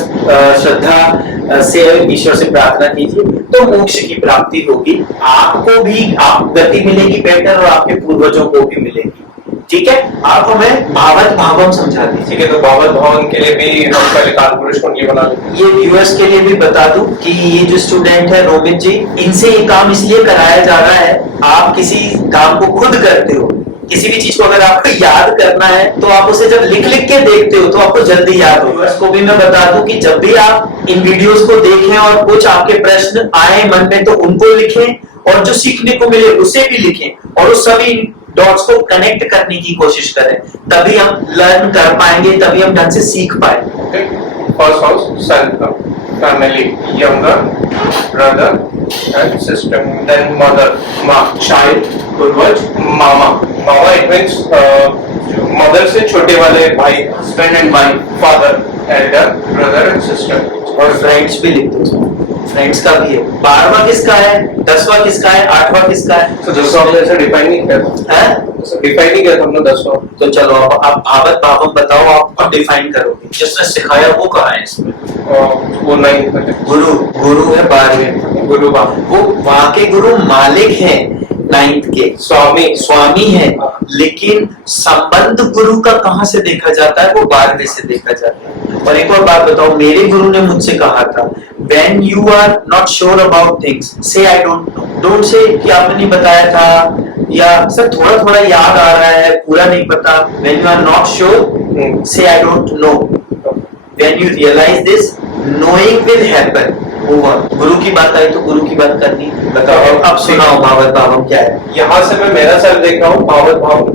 श्रद्धा से ईश्वर से प्रार्थना कीजिए, तो मोक्ष की प्राप्ति होगी। आपको भी आप गति मिलेगी बेटर, और आपके पूर्वजों को भी मिलेगी। ठीक है, आप हमें भावत भावम समझा दीजिए। ठीक है, तो भावत भावन के लिए भी हम पहले कालपुरुष कुंडली बना लेते ये व्यूअर्स के लिए भी बता दूं कि ये जो स्टूडेंट है रोमित जी, इनसे ये काम इसलिए कराया जा रहा है, आप किसी काम को खुद करते हो, किसी भी चीज को अगर आपको याद करना है तो आप उसे जब लिख लिख के देखते हो तो आपको जल्दी याद होगा। इसको भी मैं बता दूं कि जब भी आप इन वीडियोस को देखें और कुछ आपके प्रश्न आए मन में, तो उनको लिखें, और जो सीखने को मिले उसे भी लिखें, और उस सभी डॉट्स को कनेक्ट करने की कोशिश करें, तभी हम लर्न कर पाएंगे, तभी हम ढंग से सीख पाएंगे। Okay, first house self, family, younger brother and sister, then mother, माँ, चाइल्ड, पूर्वज, मामा। मामा इट मींस मदर से छोटे वाले भाई, husband and wife, father, elder brother and sister. और फ्रेंड्स भी लिख दो, फ्रेंड्स का भी है। 12वां किसका है, 10वां किसका है, 8वां किसका है? तो 10वां हमने ऐसे डिफाइन नहीं किया था, डिफाइन नहीं किया था हमने 10वां। तो चलो अब आप भावत भावम बताओ, आप डिफाइन करोगे। जिसने सिखाया वो कहाँ है इसमें? वो नहीं, गुरु, गुरु है 12वें, गुरु बा, वो वहां के गुरु मालिक हैं 9th के, स्वामी, स्वामी है, लेकिन संबंध गुरु का कहां से देखा जाता है? वो 12वें से देखा जाता है। और एक और बात बताओ, मेरे गुरु ने मुझसे कहा था, when you are not sure about things, say I don't know. Don't say कि आपने नहीं बताया था, या सर थोड़ा थोड़ा याद आ रहा है, पूरा नहीं पता। When you are not sure, say I don't know. When you realize this, knowing will happen. गुरु की बात आई तो गुरु की बात करनी। बताओ, अब सुनाओ भावत भावम क्या है? यहाँ से मैं मेरा सेल्फ देख रहा हूँ, भावत भाव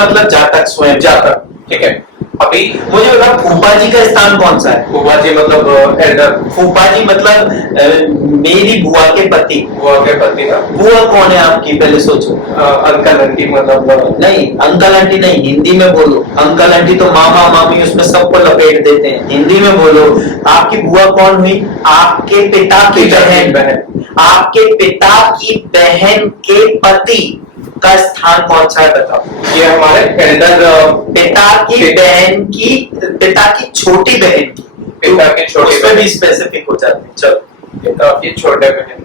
मतलब जातक, स्वयं जातक, ठीक है। अभी मुझे बता, फूफा जी का स्थान कौन सा है? बुआ जी मतलब एल्डर, फूफा जी मतलब मेरी बुआ के पति। बुआ के पति ना, बुआ कौन है आपकी, पहले सोचो। अंकल आंटी मतलब नहीं, अंकल आंटी नहीं, हिंदी में बोलो। अंकल आंटी तो मामा मामी उसमें सबको लपेट देते हैं, हिंदी में बोलो। आपकी बुआ कौन हुई? आपके पिता की बहन। आपके पिता की बहन के पति का स्थान कौन सा है बताओ? ये हमारे एल्डर, पिता की बहन की, पिता की छोटी बहन की, पिता की छोटी उसमें भी स्पेसिफिक हो जाते हैं। चलो, पिता की छोटे बहन,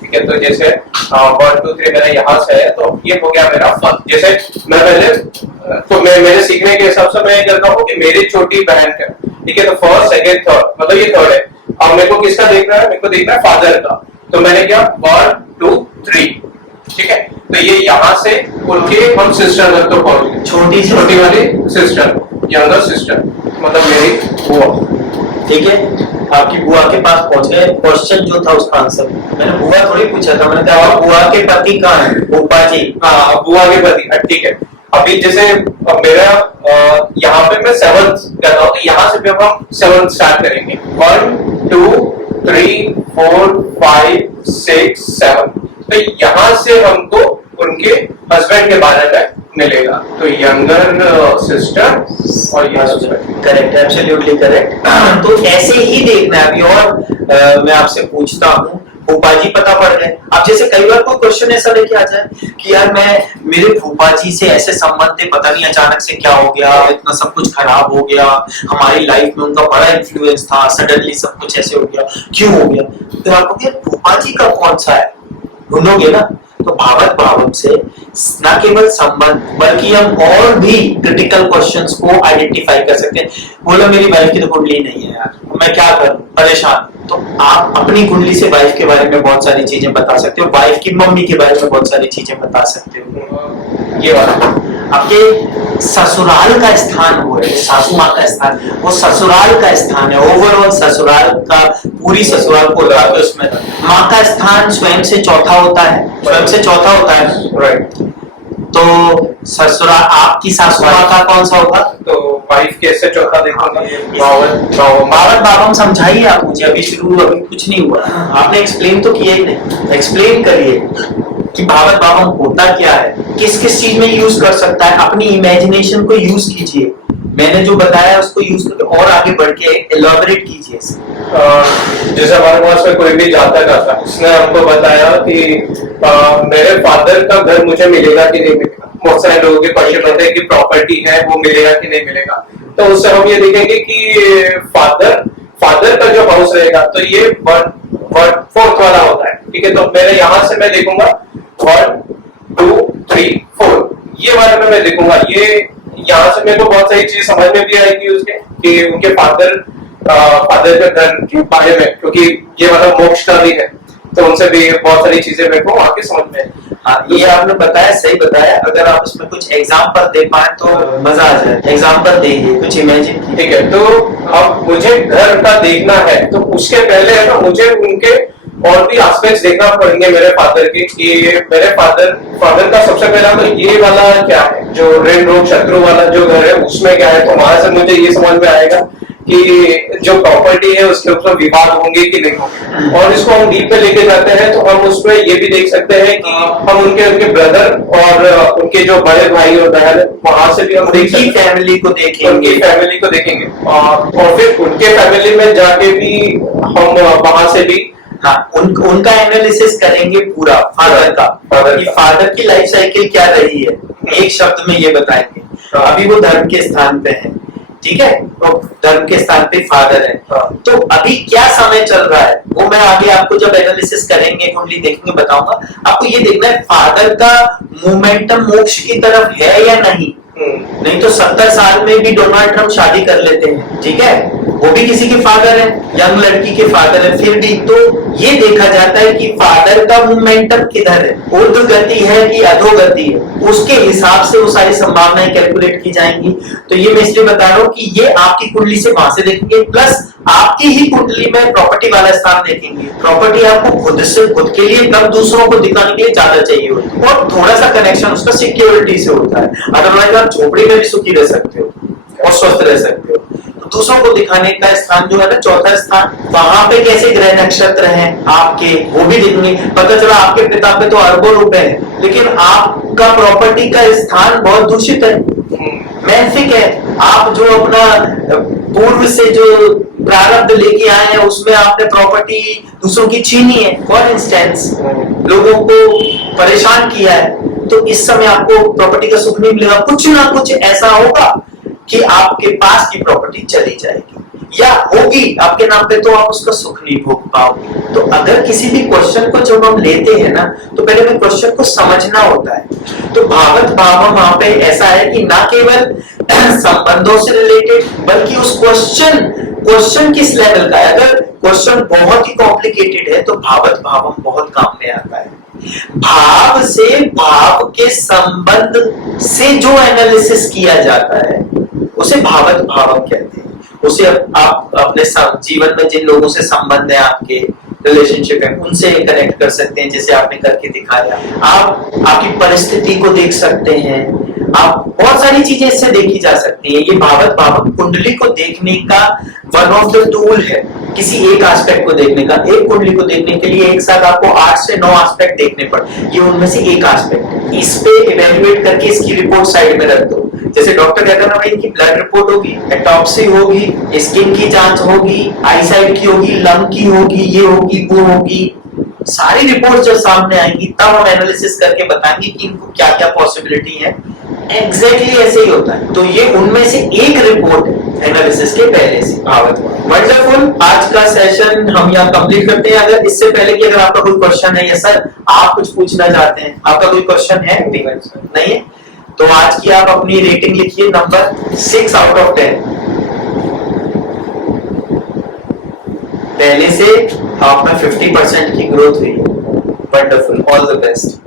ठीक है। तो जैसे 1 2 3 मेरा यहाँ से है, तो ये हो गया मेरा फर्स्ट। जैसे मैं पहले तो मैं मेरे सीखने के हिसाब से मैं ये करता हूँ कि मेरी छोटी बहन का, ठीक है। तो फर्स्ट सेकंड थर्ड, मतलब ये थर्ड है। अब मेरे को किसका देखना है? मेरे को देखना है फादर का। तो मैंने क्या 1 2 3, ठीक है। तो ये यहाँ से उनके हम सिस्टर तक तो पहुंच गए, छोटी वाली सिस्टर, यंगर सिस्टर, मतलब मेरी बुआ, ठीक है। आपकी बुआ के पास पहुंच गए। क्वेश्चन जो था उसका आंसर मैंने बुआ थोड़ी पूछा था, मैंने कहा बुआ के पति कहाँ है? फूफा जी। हाँ, बुआ के पति, ठीक है। अभी जैसे मेरा यहाँ पे मैं 7th कर रहा हूँ, तो यहाँ से भी अब हम 7th स्टार्ट करेंगे। 1 2 3 4 5 6 7। तो यहाँ से हमको उनके हस्बैंड के बारे में मिलेगा। तो यंगर सिस्टर और ये हस्बैंड। Correct, absolutely correct. तो ऐसे ही देखना है अभी। और मैं आपसे पूछता हूँ, फूफा जी पता पड़ गए। अब जैसे कई बार कोई क्वेश्चन ऐसा लेके आ जाए कि यार मैं, मेरे फूफा जी से ऐसे संबंध थे, पता नहीं अचानक से क्या हो गया, इतना सब कुछ खराब हो गया, हमारी लाइफ में उनका बड़ा इन्फ्लुएंस था, सडनली सब कुछ ऐसे हो गया, क्यों हो गया? तो आपको क्या फूफा जी का कौन सा है ढूंढोगे ना। तो भावक भावम से न केवल संबंध बल्कि हम और भी क्रिटिकल क्वेश्चंस को आइडेंटिफाई कर सकते हैं। बोलो मेरी वाइफ की तो कुंडली नहीं है यार, मैं क्या करूं, परेशान। तो आप अपनी कुंडली से वाइफ के बारे में बहुत सारी चीजें बता सकते हो, वाइफ की मम्मी के बारे में बहुत सारी चीजें बता सकते हो। ये वाला आपके ससुराल का स्थान वो है, सासू माँ का स्थान, वो ससुराल का स्थान है। ओवरऑल ससुराल का, पूरी ससुराल को लगा के उसमें माँ का स्थान स्वयं से चौथा होता है, स्वयं से चौथा होता है, राइट। तो ससुराल आपकी सासू माँ का कौन सा होगा? तो वाइफ कैसे चौथा देखूंगा? भावक भावम समझाइए आप मुझे, अभी शुरू, अभी कुछ नहीं हुआ, आपने एक्सप्लेन तो किया ही नहीं। एक्सप्लेन करिए कि भावक भावम होता क्या है, किस किस चीज में यूज कर सकता है। अपनी इमेजिनेशन को यूज कीजिए, मैंने जो बताया उसको यूज करके और आगे बढ़ के एलॉबरेट कीजिए। जैसे हमारे पास में कोई भी जातक आता, उसने हमको बताया कि मेरे फादर का घर मुझे मिलेगा कि नहीं मिलेगा। बहुत सारे लोगों के क्वेश्चन होते हैं कि प्रॉपर्टी है वो मिलेगा कि नहीं मिलेगा। तो उससे हम ये देखेंगे कि फादर का जो हाउस रहेगा, तो ये 4th वाला होता है, ठीक है। तो मेरे यहाँ से मैं देखूंगा 1 2 3 4, ये वाले में मैं देखूंगा। ये यहाँ से मेरे को बहुत सारी चीज समझ में भी आएगी उसके, कि उनके फादर के घर के बारे में, क्योंकि ये मतलब मोक्ष का भी है, तो उनसे भी बहुत सारी चीजें मेरे को वहां के समझ में। हाँ, ये आपने बताया, सही बताया। अगर आप इसमें कुछ एग्जांपल दे पाए तो मजा आ जाए। एग्जांपल देंगे, कुछ इमेजिन। ठीक है, तो अब मुझे घर का देखना है, तो उसके पहले है ना, मुझे उनके और भी एस्पेक्ट्स देखना पड़ेंगे मेरे फादर के, कि मेरे फादर का सबसे पहला तो ये वाला क्या है, जो ऋण रोग शत्रु वाला जो घर है उसमें क्या है। तो वहां से मुझे ये समझ में आएगा कि जो प्रॉपर्टी है उसके ऊपर विवाद होंगे कि नहीं होंगे। और इसको हम डीप पे लेके जाते हैं तो हम उसमें ये भी देख सकते हैं कि हम उनके ब्रदर और उनके जो बड़े भाई और बहन है, वहां से भी हम देख सकते हैं, फैमिली को देखेंगे, उनकी फैमिली को देखेंगे। और फिर उनके फैमिली में जाके भी हम वहां से भी उनका एनालिसिस करेंगे पूरा फादर की लाइफ साइकिल क्या रही है, एक शब्द में ये बताएंगे। अभी वो धर्म के स्थान पे है, ठीक है, तो धर्म के स्थान पे फादर है। तो अभी क्या समय चल रहा है वो मैं आगे आपको जब एनालिसिस करेंगे, कुंडली देखेंगे, बताऊंगा। आपको ये देखना है फादर का मोमेंटम मोक्ष की तरफ है या नहीं। नहीं तो 70 साल में भी डोनाल्ड ट्रंप शादी कर लेते हैं, ठीक है, वो भी किसी के फादर है, यंग लड़की के फादर है, फिर भी तो ये देखा जाता है कि फादर का मोमेंटम किधर है, ऊर्ध्व गति है कि अधोगति है, उसके हिसाब से वो सारी संभावनाएं कैलकुलेट की जाएंगी। तो ये मैं इसलिए बता रहा हूँ कि ये आपकी कुंडली से वहां से देखेंगे, प्लस आपकी ही कुंडली में प्रॉपर्टी वाला स्थान देखेंगे। प्रॉपर्टी आपको खुद के लिए तब दूसरों को दिखाने के लिए ज्यादा चाहिए होती है, और थोड़ा सा कनेक्शन उसका सिक्योरिटी से होता है, अदरवाइज आप झोपड़ी में भी सुखी रह सकते हो। और स्वस्थ रह सकते हो। तो दूसरों को दिखाने का स्थान जो है ना, चौथा स्थान, वहां पे कैसे ग्रह नक्षत्र हैं आपके, वो भी देखने। पता चला आपके पिता पे तो अरबों रुपए है, लेकिन आपका प्रॉपर्टी का स्थान बहुत दूषित है, मैंफिक है। आप जो अपना पूर्व से जो प्रारब्ध लेके आए हैं उसमें आपने प्रॉपर्टी दूसरों की छीनी है, फॉर इंस्टेंस लोगों को परेशान किया है, तो इस समय आपको प्रॉपर्टी का सुख नहीं मिलेगा। कुछ ना कुछ ऐसा होगा कि आपके पास की प्रॉपर्टी चली जाएगी या होगी आपके नाम पे, तो आप उसका सुख नहीं भोग पाओगे। तो अगर किसी भी क्वेश्चन को जब हम लेते हैं ना, तो पहले हमें क्वेश्चन को समझना होता है। तो भावत भावम वहां पे ऐसा है कि ना केवल संबंधों से रिलेटेड, बल्कि उस क्वेश्चन किस लेवल का है। अगर क्वेश्चन बहुत ही कॉम्प्लिकेटेड है तो भावत भावम बहुत काम में आता है। भाव से, भाव के संबंध से जो एनालिसिस किया जाता है उसे भावत भावम कहते हैं। उसे आप अपने जीवन में जिन लोगों से संबंध है, आपके रिलेशनशिप है, उनसे कनेक्ट कर सकते हैं, जैसे आपने करके दिखाया। आप आपकी परिस्थिति को देख सकते हैं, आप बहुत सारी चीजें इससे देखी जा सकती है। ये भावत भावम कुंडली को देखने का वन ऑफ द टूल है, किसी एक एस्पेक्ट को देखने का। एक कुंडली को देखने के लिए एक साथ आपको 8 से 9 एस्पेक्ट देखने पड़े, ये उनमें से एक एस्पेक्ट है। इस पे इवेल्युएट करके इसकी रिपोर्ट साइड में रख दो। जैसे डॉक्टर कहता है ना भाई, इनकी ब्लड रिपोर्ट होगी, ऑटोप्सी होगी, स्किन की जांच होगी, आईसाइट की होगी, लंग की होगी, ये होगी, वो होगी, सारी रिपोर्ट जब सामने आएंगी तब हम एनालिसिस करके बताएंगे कि इनको क्या क्या पॉसिबिलिटी है। एग्जैक्टली ऐसे ही होता है। तो ये उनमें से एक रिपोर्ट है एनालिसिस के पहले से। वंडरफुल। आज का सेशन हम यहाँ कंप्लीट करते हैं। अगर इससे पहले कि अगर आपका कोई क्वेश्चन है या सर आप कुछ पूछना चाहते हैं, आपका कोई क्वेश्चन है? नहीं है? तो आज की आप अपनी रेटिंग लिखिए, नंबर 6 आउट ऑफ 10। पहले से आप में 50% की ग्रोथ हुई। Wonderful, all the best.